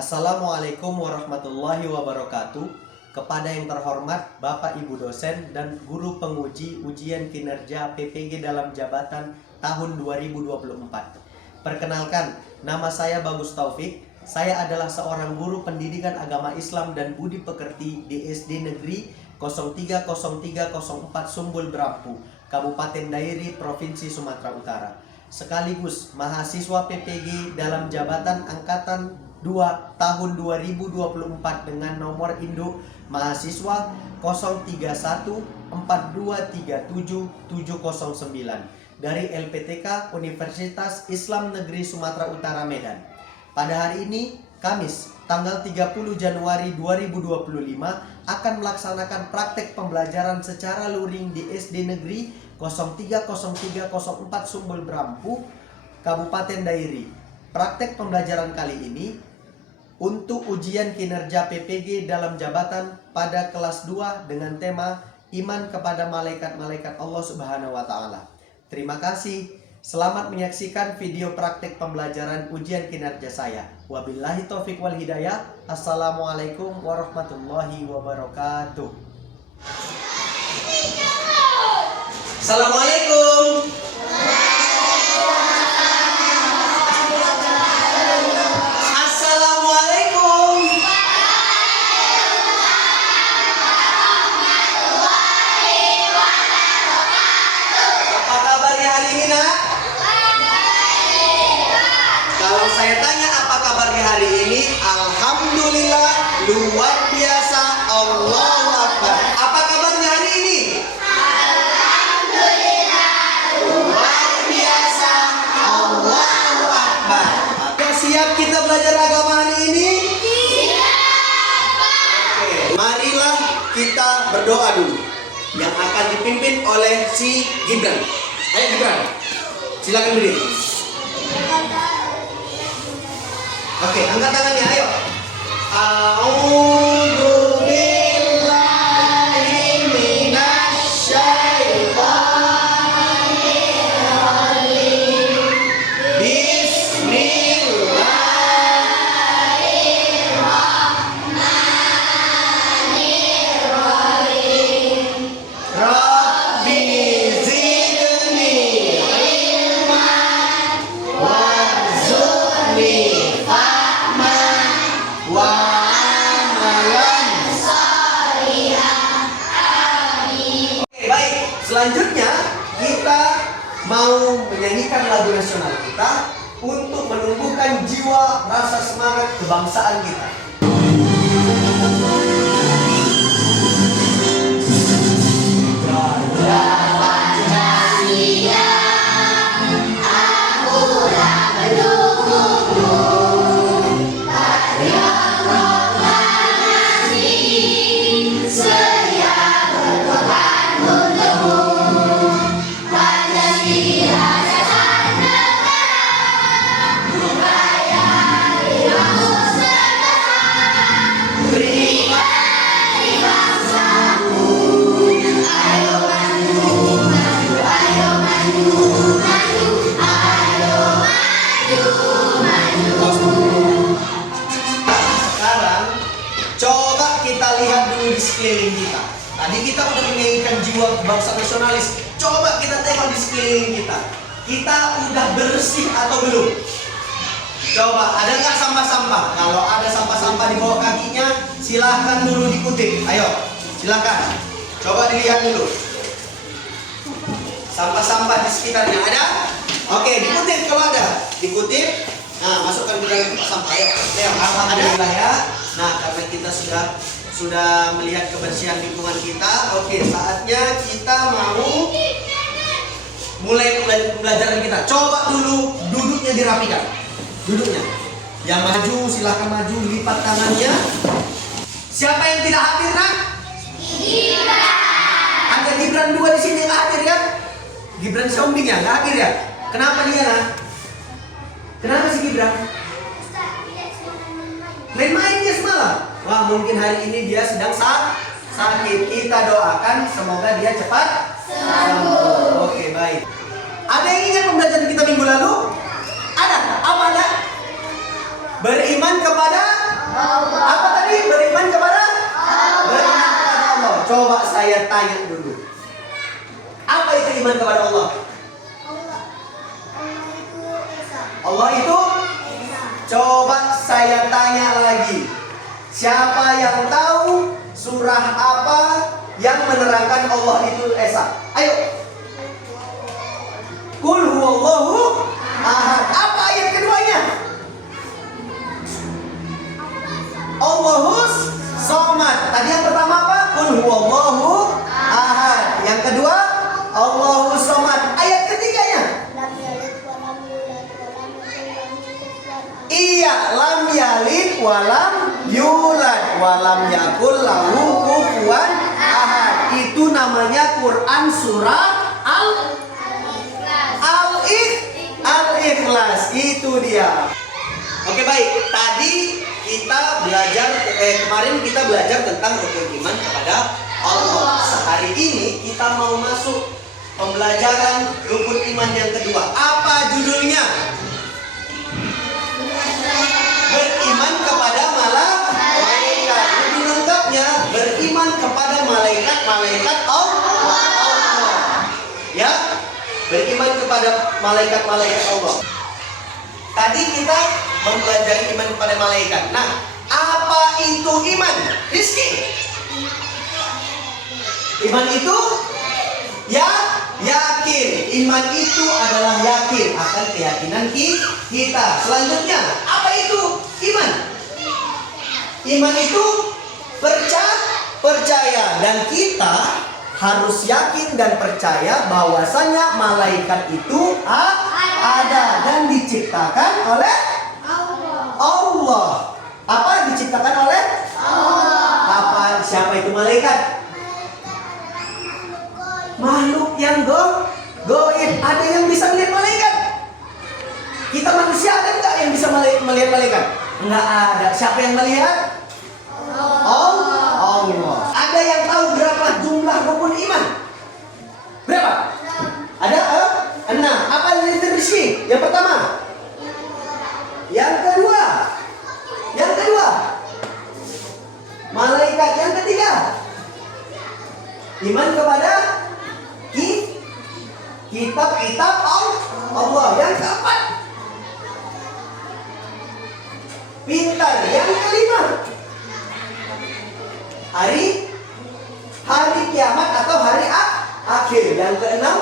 Assalamualaikum warahmatullahi wabarakatuh. Kepada yang terhormat Bapak Ibu dosen dan guru penguji ujian kinerja PPG dalam jabatan tahun 2024. Perkenalkan, nama saya Bagus Taufik. Saya adalah seorang guru pendidikan agama Islam dan budi pekerti di SD Negeri 030304 Sumbul Brampu, Kabupaten Dairi, Provinsi Sumatera Utara. Sekaligus mahasiswa PPG dalam jabatan angkatan 2 tahun 2024 dengan nomor induk mahasiswa 0314237709 dari LPTK Universitas Islam Negeri Sumatera Utara Medan. Pada hari ini, Kamis, tanggal 30 Januari 2025 akan melaksanakan praktek pembelajaran secara luring di SD Negeri 030304 Sumbul Brampu, Kabupaten Dairi. Praktek pembelajaran kali ini untuk ujian kinerja PPG dalam jabatan pada kelas 2 dengan tema Iman kepada Malaikat-Malaikat Allah Subhanahu wa Ta'ala. Terima kasih. Selamat menyaksikan video praktek pembelajaran ujian kinerja saya. Wabillahi taufiq wal hidayah. Assalamualaikum warahmatullahi wabarakatuh. Assalamualaikum. Saya tanya apa kabarnya hari ini? Alhamdulillah, luar biasa, Allahu Akbar. Apa kabarnya hari ini? Alhamdulillah, luar biasa, Allahu Akbar. Apakah siap kita belajar agama hari ini? Siap. Oke, marilah kita berdoa dulu. Yang akan dipimpin oleh si Gibran. Ayo Gibran, silakan berdiri. Oke, angkat tangannya, ayo. A'udzu billahi minasy syaithanir rajim. Bismillahirrahmanirrahim. Rabbi zidni ilman warzuqni selanjutnya kita mau menyanyikan lagu nasional kita untuk menumbuhkan jiwa rasa semangat kebangsaan kita. Sekeliling kita. Tadi kita udah menyanyikan jiwa bangsa nasionalis. Coba kita tengok di sekeliling kita. Kita udah bersih atau belum? Coba, ada nggak sampah-sampah? Kalau ada sampah-sampah di bawah kakinya, silahkan dulu dikutip. Ayo, silahkan. Coba dilihat dulu. Sampah-sampah di sekitarnya ada? Oke, dikutip kalau ada. Dikutip. Nah, masukkan ke dalam sampah. Ayo, alhamdulillah ya. Nah, karena kita sudah melihat kebersihan lingkungan kita. Oke, saatnya kita mau mulai pembelajaran kita. Coba dulu duduknya dirapikan. Duduknya. Yang maju silahkan maju, lipat tangannya. Siapa yang tidak hadir, nak? Gibran. Ada Gibran 2 di sini nggak hadir ya? Gibran Sombing ya, nggak hadir ya? Kenapa dia, nak? Kenapa sih Gibran? Main-main dia semalam. Wah, mungkin hari ini dia sedang sakit. Kita doakan semoga dia cepat sembuh. Oke, baik. Ada yang ingat pembelajaran kita minggu lalu? Ada? Apa ada? Beriman kepada Allah. Apa tadi? Beriman kepada Allah. Beriman kepada Allah. Coba saya tanya dulu. Apa itu iman kepada Allah? Allah itu Esa. coba saya tanya lagi. Siapa yang tahu surah apa yang menerangkan Allah itu Esa? Ayo. Qul huwallahu ahad. Apa ayat keduanya? Allahus somad. Tadi yang pertama apa? Qul huwallahu ahad. Yang kedua Allahus somad. Ayat ketiganya? Lam yalid wa lam yulad wa lam yakul lahu kufuwan ahad. Iya, lam yalid walam yulad walam yakul lahu kufuwan ahad. Itu namanya Quran surah Al-Ikhlas. Itu dia. Oke, baik. Tadi kita belajar kemarin kita belajar tentang rukun iman kepada Allah. Hari ini kita mau masuk pembelajaran rukun iman yang kedua. Apa judulnya? Beriman kepada malaikat. Lebih lengkapnya beriman kepada malaikat Allah. Ya, beriman kepada malaikat Allah. Tadi kita mempelajari iman kepada malaikat. Nah, apa itu iman? Rizky. Iman itu yakin. Iman itu adalah yakin akan keyakinan kita. Selanjutnya, apa itu iman? Iman itu percaya dan kita harus yakin dan percaya bahwasanya malaikat itu ada dan diciptakan oleh Allah. Apa diciptakan oleh Allah? Siapa itu malaikat? Makhluk yang goib. Ada yang bisa melihat malaikat? Kita manusia ada nggak yang bisa melihat malaikat? Nggak ada. Siapa yang melihat? Allah. Ada yang tahu berapa jumlah rukun iman? Berapa? Ada 6. Apa yang terisi? Yang pertama? Yang kedua? Malaikat. Yang ketiga? Iman kepada kitab-kitab Allah. Yang keempat? Pintar. Yang kelima? Hari kiamat atau hari akhir. Yang keenam?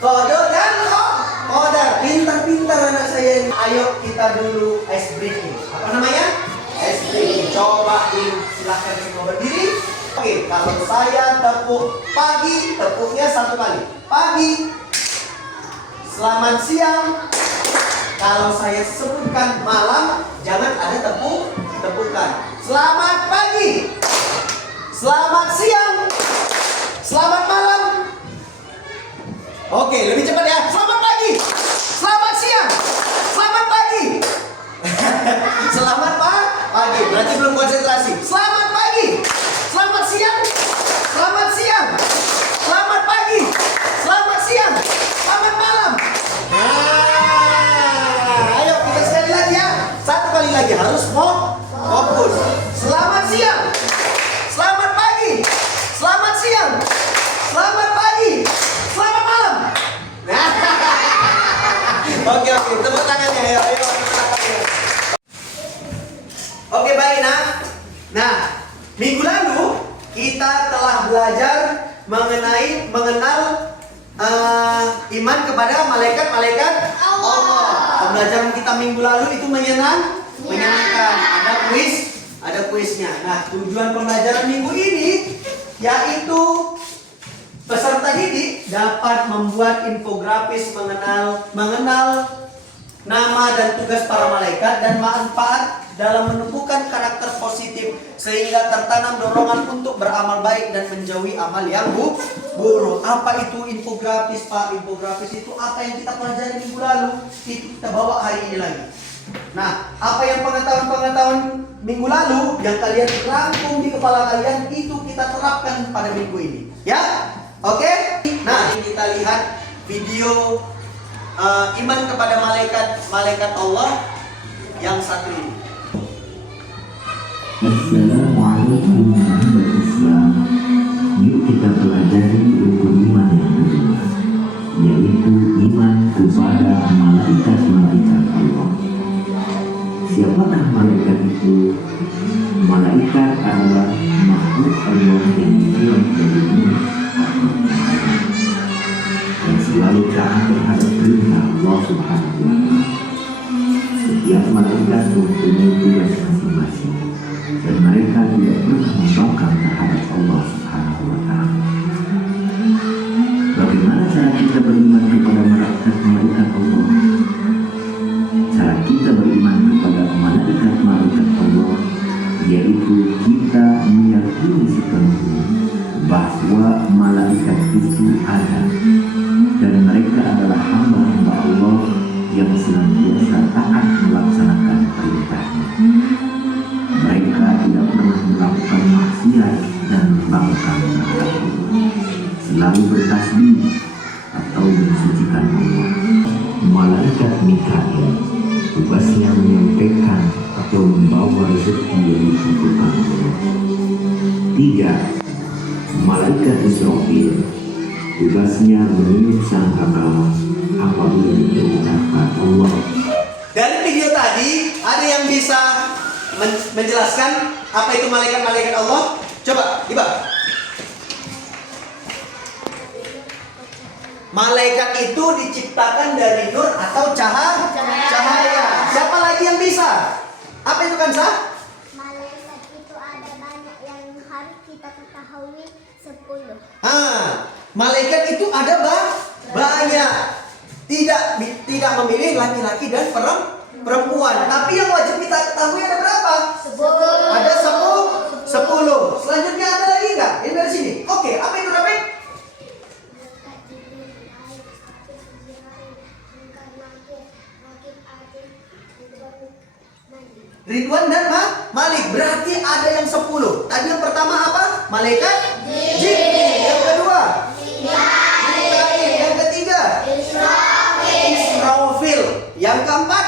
Qada dan qadar. Pintar-pintar anak saya ini. Ayo kita dulu ice breaking. Apa namanya? Ice breaking. Coba dulu, silahkan semua berdiri. Oke, kalau saya tepuk pagi, tepuknya 1 kali. Pagi. Selamat siang. Kalau saya sebutkan malam, jangan ada tepukan. Selamat pagi. Selamat siang. Selamat malam. Oke, lebih cepat ya. Selamat pagi. Selamat siang. Selamat pagi. Selamat pagi. Berarti belum konsentrasi. Selamat pagi. Selamat siang. Selamat siang. Selamat pagi. Selamat siang. Selamat malam. Ayo kita sekali lagi ya. 1 kali lagi harus fokus. Selamat siang. Selamat pagi. Selamat siang. Selamat pagi. Selamat malam. Oke, tepuk tangannya ya. Ayo, tepuk tangannya. Oke, baik Nah, minggu lalu kita telah belajar mengenal iman kepada malaikat Allah. Pembelajaran kita minggu lalu itu menyenangkan. Ada kuisnya. Nah, tujuan pembelajaran minggu ini yaitu peserta didik dapat membuat infografis mengenal nama dan tugas para malaikat dan manfaat dalam menumbuhkan karakter positif sehingga tertanam dorongan untuk beramal baik dan menjauhi amal yang buruk. Apa itu infografis, Pak? Infografis itu apa yang kita pelajari minggu lalu, itu kita bawa hari ini lagi. Nah, apa yang pengetahuan minggu lalu yang kalian rangkum di kepala kalian itu kita terapkan pada minggu ini. Ya? Oke? Nah, kita lihat video iman kepada malaikat Allah yang satu ini. Assalamualaikum sahabat Islam. Yuk kita pelajari rukun iman yang kedua, yaitu iman kepada malaikat-malaikat Allah. Siapakah malaikat itu? Malaikat adalah makhluk Allah yang dibuat dari nur dan selalu taat terhadap perintah Allah Subhanahu wa Ta'ala. Setiap malaikat mempunyai tugas masing-masing dan mereka tidak pernah membangkang terhadap Allah Subhanahu wa Ta'ala. Bagaimana cara kita beriman kepada malaikat-malaikat Allah? Cara kita beriman kepada malaikat-malaikat Allah yaitu kita meyakini sepenuhnya bahwa malaikat itu ada dan mereka adalah hamba-hamba Allah yang senantiasa taat melaksanakan perintahnya. Mereka tidak pernah melakukan maksiat dan membangkang terhadap Allah, selalu bertasbih atau mensucikan Allah. Malaikat Mikail tugasnya menyampaikan atau membawa rezeki yang ditentukan Allah. 3. Malaikat Israfil tugasnya mengirim sangkakala apabila diperintahkan Allah. Dari video tadi ada yang bisa menjelaskan apa itu malaikat-malaikat Allah? Coba, Iba. Malaikat itu diciptakan dari nur atau cahaya. Siapa lagi yang bisa? Apa itu kan, Sa? Malaikat itu ada banyak yang harus kita ketahui 10. Malaikat itu ada banyak. Tidak memilih laki-laki dan perempuan. Tapi yang wajib kita ketahui ada berapa? 10. Ada 10. Selanjutnya ada lagi nggak? Ini dari sini. Oke, apa itu Rafiq? Ridwan dan Malik. Berarti ada yang 10. Tadi yang pertama apa? Malaikat Jibril. Yang kedua Mikail. Yang ketiga Israfil. Yang keempat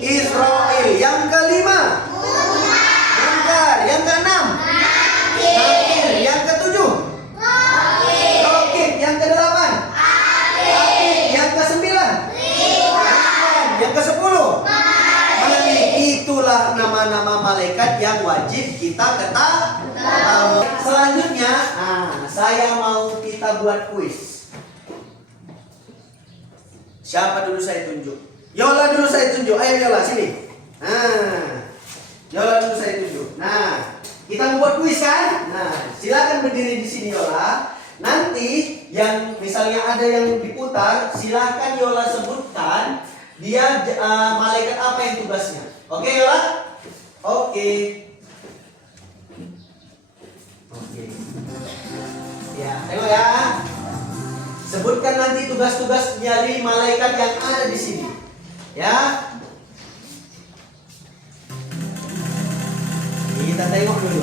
Israel. Yang kelima Munkar. Yang keenam Nakir. Yang ketujuh Rokib. Yang kedelapan Atid. Yang kesembilan yang ke-10 Malik. Itulah nama-nama malaikat yang wajib kita ketahui. Selanjutnya, saya mau kita buat kuis. Siapa dulu saya tunjuk? Yola dulu saya tunjuk. Ayo Yola sini. Yola dulu saya tunjuk. Kita membuat kuis kan? Silakan berdiri di sini Yola. Nanti yang misalnya ada yang diputar, silakan Yola sebutkan dia malaikat apa yang tugasnya. Oke Yola? Oke. Ya, tengok ya. Sebutkan nanti tugas-tugas dari malaikat yang ada di sini. Ya. Kita tengok dulu.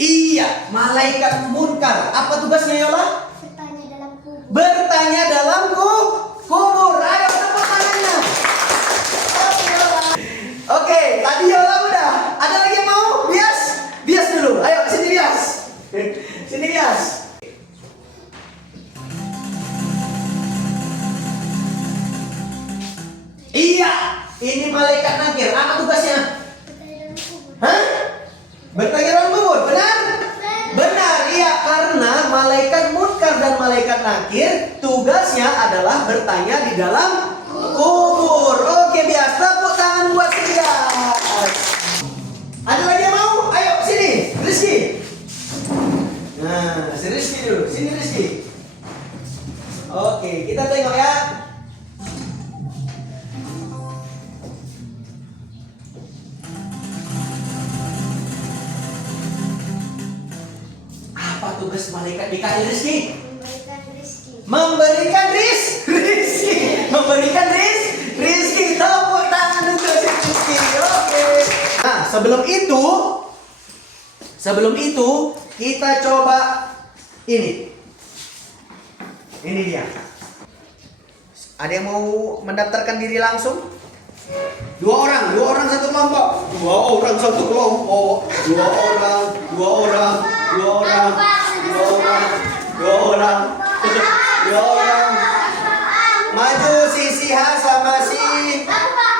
Iya, malaikat munkar. Apa tugasnya Yola? Bertanya dalam kubur. Bertanya dalam kubur. Ayo tepuk tangannya. Oke, tadi Yola udah. Ada lagi yang mau? Bias dulu. Ayo sini Bias. Sini Bias. Iya, ini malaikat nakir. Apa tugasnya? Bertanya dalam kubur. Hah? Bertanya dalam kubur, benar? Benar, iya. Karena malaikat munkar dan malaikat nakir tugasnya adalah bertanya di dalam kubur. Oke, Bias. Tepuk tangan buat si Bias. Ada lagi yang mau? Ayo, sini. Rizky. Nah, si Rizky dulu. Sini Rizky. Oke, kita tengok ya. Apa tugas malaikat Mikail Rizky? Memberikan rezeki. Memberikan rizki. Memberikan rizki. Tepuk tangan untuk si Rizky. Oke. Nah, sebelum itu kita coba ini. Ini dia. Ada yang mau mendaftarkan diri langsung? Dua orang satu kelompok. Dua orang satu kelompok. Dua orang. Maju si Siha sama si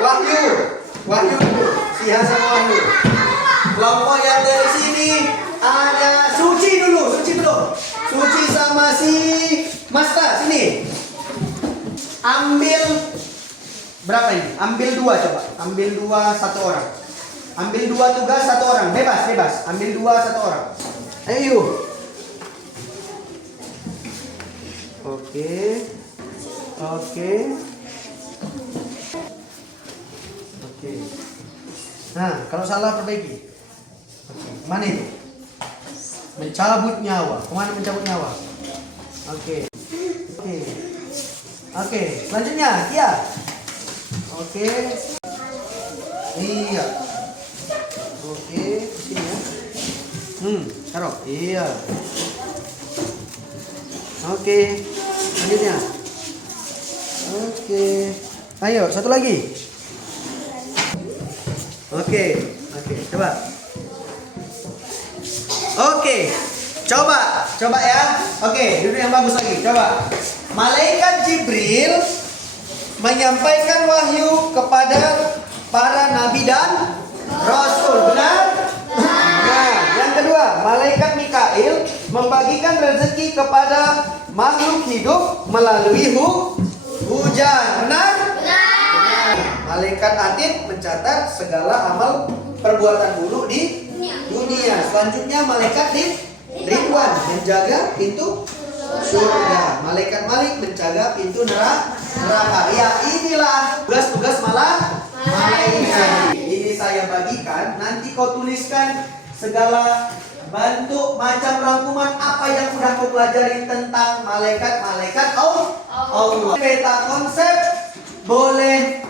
Wahyu. Si Siha sama Wahyu. Kelompok yang dari sini ada Suci dulu. Suci sama si Masta sini. Ambil berapa ini? Ambil 2 coba. Ambil 2 satu orang. Ambil 2 tugas satu orang. Bebas. Ambil 2 satu orang. Ayo. Oke. Nah, kalau salah perbaiki. Oke. Mana itu? Mencabut nyawa. Kemana mencabut nyawa? Oke. Selanjutnya, iya. Oke. Iya. Oke, sini ya. Taruh. Iya. Oke. Selanjutnya. Oke. Ayo, satu lagi. Oke, coba. Coba ya. Oke, duduk yang bagus lagi. Coba. Malaikat Jibril menyampaikan wahyu kepada para nabi dan rasul. Benar? Nah, yang kedua, malaikat Mikail membagikan rezeki kepada makhluk hidup melalui hujan. Benar? Malaikat Atid mencatat segala amal perbuatan buruk di dunia. Selanjutnya malaikat Ridwan menjaga pintu surga. Malaikat Malik menjaga pintu neraka. Ya, inilah tugas-tugas malaikat. Ini saya bagikan. Nanti kau tuliskan segala bentuk macam rangkuman apa yang sudah kau pelajari tentang malaikat Allah. Peta konsep boleh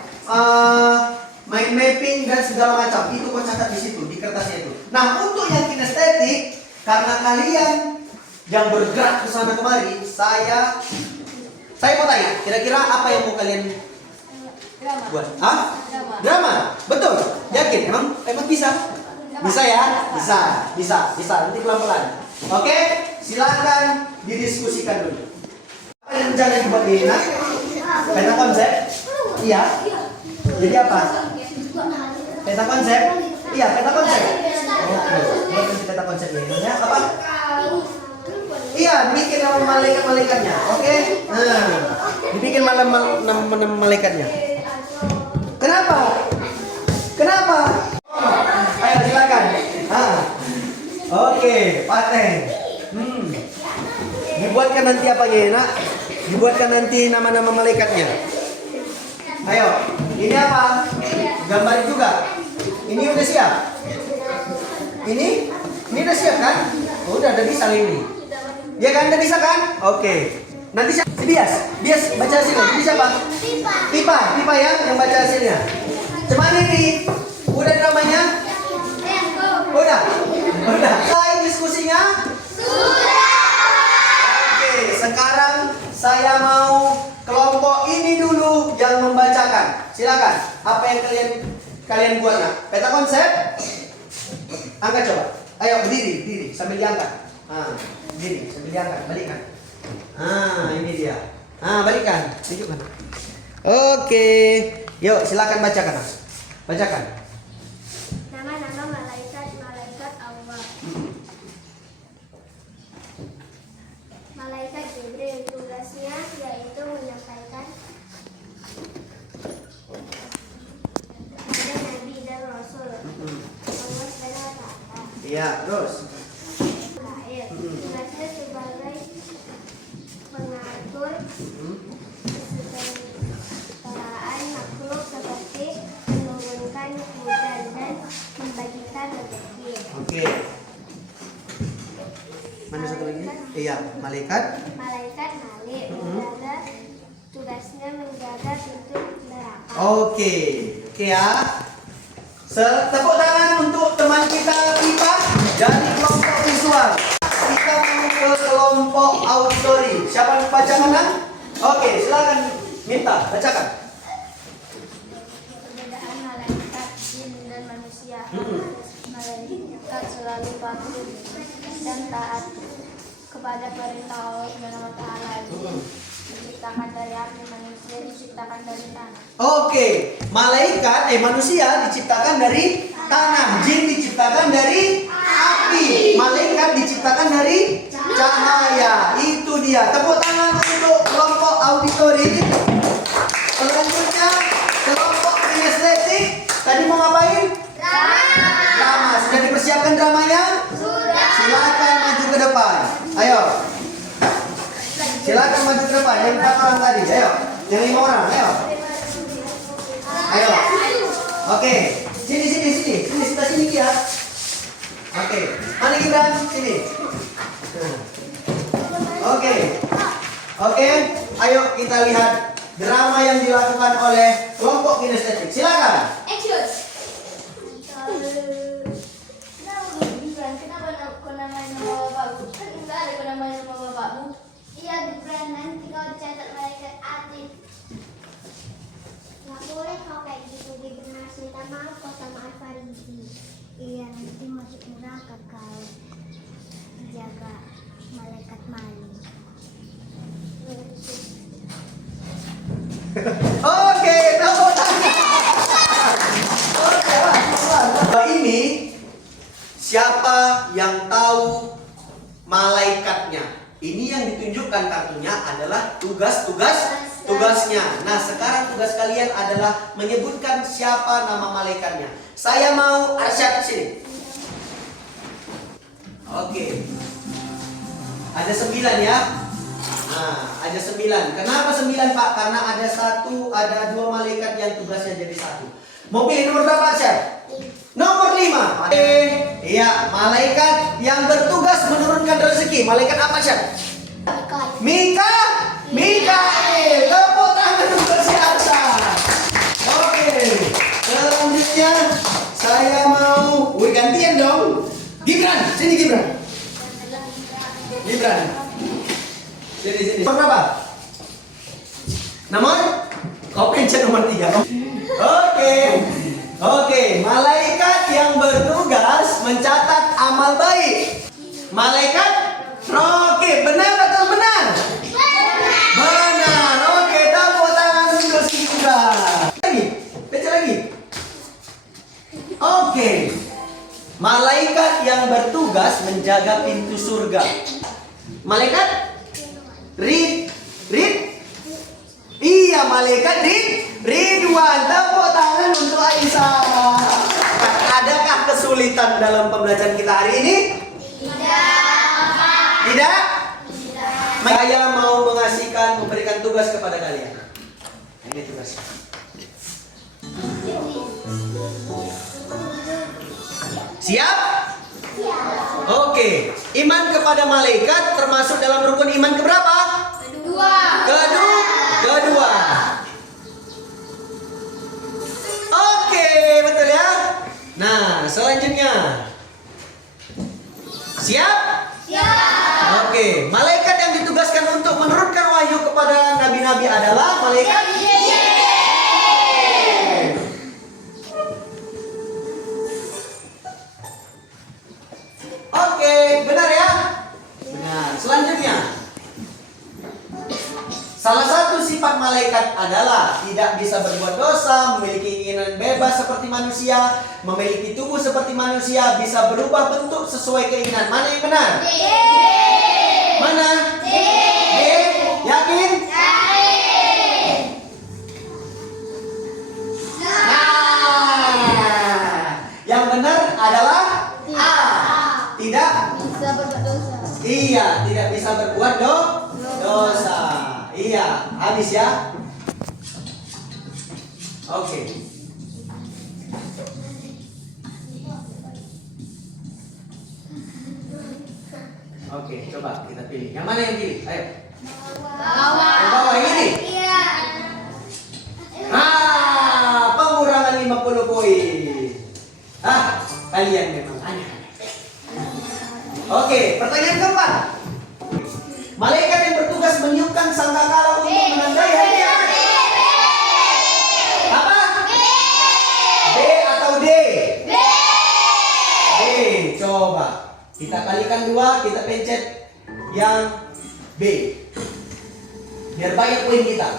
mind mapping dan segala macam itu kau catat di situ di kertasnya itu. Nah, untuk yang kinestetik, karena kalian yang bergerak ke sana kemari, saya mau tanya, kira-kira apa yang mau kalian buat? Drama. Betul? Yakin? Emang bisa? Bisa ya? Bisa. Nanti pelan-pelan. Oke? Silakan didiskusikan dulu. Apa yang rencana dibuat ini? Peta konsep? Iya. Jadi apa? Peta konsep? Iya, peta konsep. Oke. Peta konsep ini ya. Apa? Iya, bikin nama malaikat-malaikatnya. Oke? Nah, dibikin malaikatnya. Kenapa? Ayo silakan. Oke, paten. Dibuatkan nanti apa ya, Dibuatkan nanti nama-nama malaikatnya. Ayo, ini apa? Gambar juga. Ini udah siap? Ini udah siap kan? Udah bisa ini. Ya kan, udah bisa kan? Oke. Nanti bias baca hasilnya. Ini siapa? Pipa ya yang baca hasilnya. Cuman ini udah namanya? Udah. Selesai diskusinya? Sudah. Oke, sekarang saya mau kelompok ini dulu yang membacakan. Silakan. Apa yang kalian buat? Peta konsep? Angkat coba. Ayo berdiri sambil diangkat. Berdiri sambil diangkat, balikan. Ini dia. Balikan. Tunjukkan. Oke. Yuk, silakan bacakan. Bacakan. Nama-nama malaikat Allah. Malaikat Jibril tugasnya yaitu menyampaikan kepada nabi dan rasul. Allah SWT. Iya, terus. Tugasnya sebagai pengatur kesetaraan makhluk seperti menurunkan hujan dan membagikan rezeki. Oke. Mana satu lagi? Iya, malaikat Malik menjaga tugasnya menjaga pintu neraka. Oke ya. Tepuk tangan untuk teman kita Pipa dari kelompok visual. Kita mau ke kelompok auditory. Siapa yang bacakan? Oke, silakan minta bacakan. Perbedaan malaikat manusia, malaikat selalu patuh dan taat kepada perintah Allah Subhanahu wa taala. Diciptakan dari api, manusia diciptakan dari tanah. Oke, malaikat manusia diciptakan dari tanah, jin diciptakan dari api, malaikat diciptakan dari cahaya. Itu dia. Tepuk tangan untuk kelompok auditori. Selanjutnya kelompok kinestetik. Tadi mau ngapain? Drama. Sudah dipersiapkan dramanya? Sudah. Silakan maju ke depan. Ayo. Silakan maju ke depan. Yang 4 orang tadi. Ayo. Yang 5 orang. Ayo. Ayo. Oke. Sini. Sebelah sini ya. Oke. Mana Gibran? Sini. Oke. Ayo kita lihat drama yang dilakukan oleh kelompok kinestetik. Silakan. Action. Kenapa kau namain nama bapakmu? Kan enggak ada kau namain nama bapakmu. Iya, Gibran, nanti kau dicatat malaikat Atif. Nggak boleh kau kayak gitu, Gibran. Minta maaf kau sama Al-Faridi. Iya, nanti masuk neraka kau. Jaga malaikat maling. Oke, tepuk tangan. Ini siapa yang tahu malaikatnya? Ini yang ditunjukkan kartunya adalah tugasnya. Nah, sekarang tugas kalian adalah menyebutkan siapa nama malaikatnya. Saya mau Arsyad sini. Oke. Ada 9 ya. Nah, ada 9. Kenapa 9, Pak? Karena ada 2 malaikat yang tugasnya jadi 1. Mau pilih nomor berapa, Arsyad? Nomor 5. Iya, malaikat yang bertugas menurunkan rezeki. Malaikat apa, Arsyad? Mikael. Tepuk tangan untuk si Arsyad. Oke. Selanjutnya saya mau gantian dong. Gibran, sini Gibran. Sini. Nomor berapa? Nomor? Kau pencet nomor 3. Oke. Malaikat yang bertugas mencatat amal baik. Malaikat Roki. Benar atau benar? Benar. Oke, tepuk tangan untuk si Gibran. Pencet lagi. Oke. Malaikat yang bertugas menjaga pintu surga. Malaikat Iya, malaikat Ridwan. Tepuk tangan untuk Aisyah. Adakah kesulitan dalam pembelajaran kita hari ini? Tidak? Saya mau memberikan tugas kepada kalian. Ini tugasnya. Siap? Oke. Iman kepada malaikat termasuk dalam rukun iman keberapa? Kedua. Oke, betul ya. Nah, selanjutnya. Siap? Oke, malaikat yang ditugaskan untuk menurunkan wahyu kepada nabi-nabi adalah malaikat Oke, benar ya? Benar. Selanjutnya. Salah satu sifat malaikat adalah tidak bisa berbuat dosa, memiliki keinginan bebas seperti manusia, memiliki tubuh seperti manusia, bisa berubah bentuk sesuai keinginan. Mana yang benar? Mana? Yakin? Nah, yang benar adalah A. Tidak bisa berbuat dosa. Iya, tidak bisa berbuat dosa. Iya, habis ya. Oke. Oke, coba kita pilih. Yang mana yang pilih? Ayo. Yang bawah ini. Iya. Pengurangan 50 poin. Kalian memang aneh. Oke, pertanyaan keempat. Malaikat yang bertugas meniupkan sangkakala untuk menandai hari apa? B atau D? kedua kita pencet yang B. Biar banyak poin kita.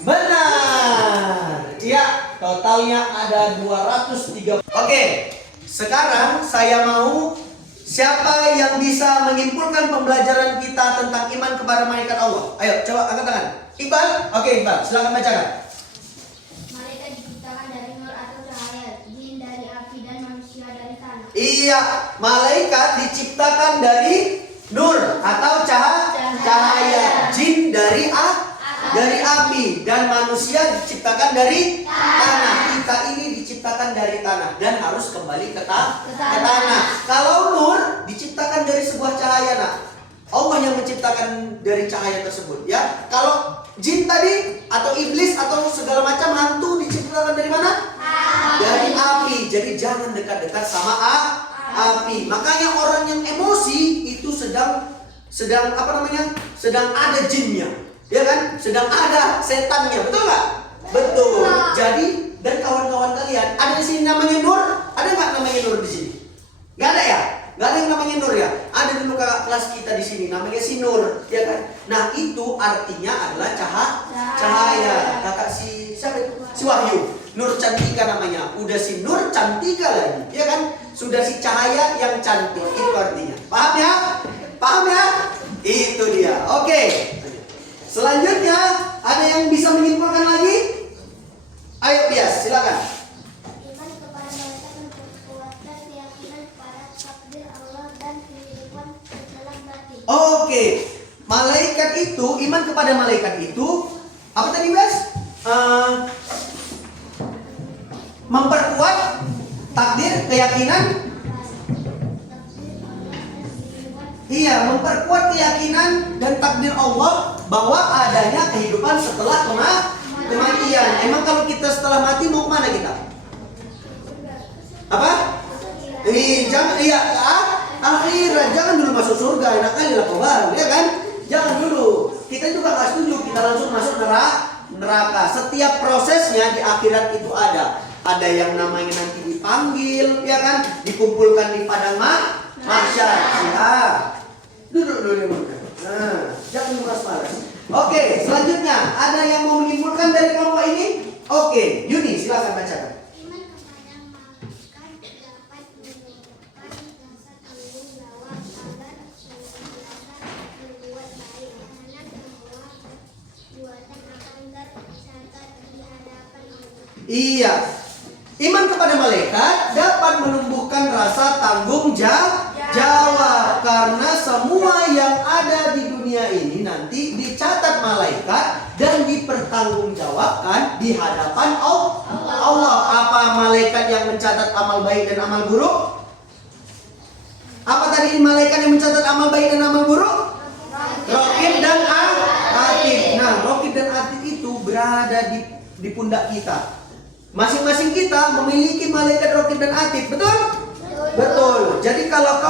Benar. Iya, totalnya ada 203. Oke, sekarang saya mau siapa yang bisa menyimpulkan pembelajaran kita tentang iman kepada malaikat Allah. Ayo, coba angkat tangan. Iqbal? Oke, Iqbal, silakan bacakan. Malaikat diciptakan dari nur atau cahaya, jin dari api dan manusia dari tanah. Iya, malaikat diciptakan dari nur atau cahaya, jin dari api, dan manusia diciptakan dari tanah. Kita ini diciptakan dari tanah dan harus kembali ke tanah. Kalau nur diciptakan dari sebuah cahaya, nah Allah yang menciptakan dari cahaya tersebut, ya. Kalau jin tadi atau iblis atau segala macam hantu diciptakan dari mana? Dari api. Jadi jangan dekat-dekat sama api. Makanya orang yang emosi itu sedang apa namanya? Sedang ada jinnya, ya kan? Sedang ada setannya, betul nggak? Betul. Jadi dan kawan-kawan kalian, ada di sini namanya Nur? Ada nggak namanya Nur di sini? Nggak ada ya? Nggak ada yang namanya Nur ya? Ada dulu kakak kelas kita di sini namanya si Nur, ya kan? Nah itu artinya adalah cahaya. Kakak siapa itu? Si Wahyu. Nur Cantika namanya. Udah si Nur Cantika lagi, ya kan? Sudah si cahaya yang cantik, itu artinya. Paham ya? Paham ya? Itu dia. Oke. Selanjutnya ada yang bisa menyimpulkan lagi? Ayo Bias, silakan. Iman kepada malaikat memperkuatkan keyakinan kepada takdir Allah dan kehidupan setelah mati. Oke. Malaikat itu, iman kepada malaikat itu apa tadi Bias? Memperkuat takdir, keyakinan. Iya, memperkuat keyakinan dan takdir Allah bahwa adanya kehidupan setelah kematian. Emang kalau kita setelah mati mau kemana kita? Apa? Akhirat. Jangan dulu masuk surga, enak kali lah kawan, ya kan? Jangan dulu. Kita juga nggak setuju kita langsung masuk neraka. Setiap prosesnya di akhirat itu ada. Ada yang namanya nanti dipanggil, ya kan? Dikumpulkan di padang mahsyar. Duduk dulu. Nah, jangan malas-malas. Oke, selanjutnya ada yang mau menyimpulkan dari kelompok ini? Oke, Yuni silakan bacakan. Iman kepada malaikat dapat menyebabkan rasa tanggung jawab agar senantiasa berbuat baik karena semua perbuatan akan tercatat di hadapan Allah. Iya. Iman kepada malaikat dapat menumbuhkan rasa tanggung jawab karena semua yang ada di dunia ini nanti dicatat malaikat dan dipertanggungjawabkan di hadapan Allah. Apa malaikat yang mencatat amal baik dan amal buruk? Apa tadi malaikat yang mencatat amal baik dan amal buruk? Raqib dan Atid. Nah, Raqib dan Atid itu berada di pundak kita. Masing-masing kita memiliki malaikat Raqib dan Atid, betul? Betul. Jadi kalau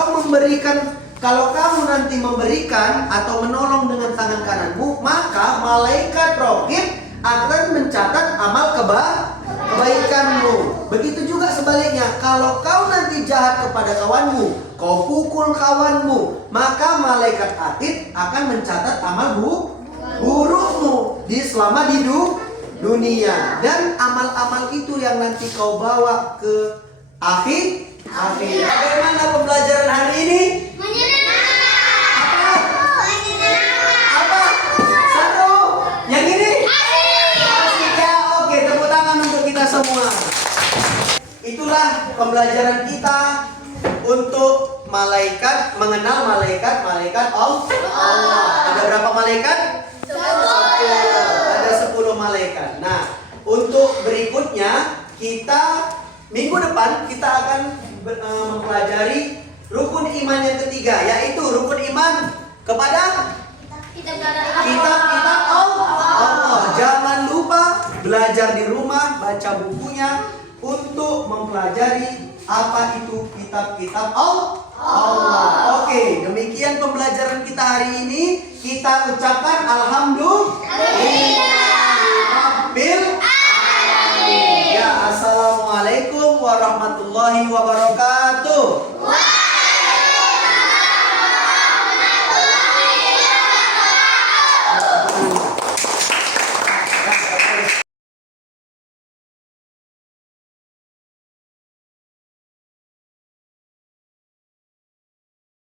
kamu nanti memberikan atau menolong dengan tangan kananmu, maka malaikat Raqib akan mencatat amal kebaikanmu. Begitu juga sebaliknya, kalau kau nanti jahat kepada kawanmu, kau pukul kawanmu, maka malaikat Atid akan mencatat amal burukmu selama di dunia. Dan amal-amal itu yang nanti kau bawa ke akhir. Bagaimana pembelajaran hari ini? Apa? Satu. Yang ini? Asik ya. Oke, tepuk tangan untuk kita semua. Itulah pembelajaran kita untuk mengenal malaikat Allah. Ada berapa malaikat? 10. Ada 10 malaikat. Nah, untuk berikutnya minggu depan kita akan mempelajari rukun iman yang ketiga, yaitu rukun iman kepada kitab-kitab Allah. Jangan lupa belajar di rumah, baca bukunya untuk mempelajari apa itu kitab-kitab Allah. Oke, demikian pembelajaran kita hari ini. Kita ucapkan alhamdulillah. Ya, assalamualaikum warahmatullahi wabarakatuh.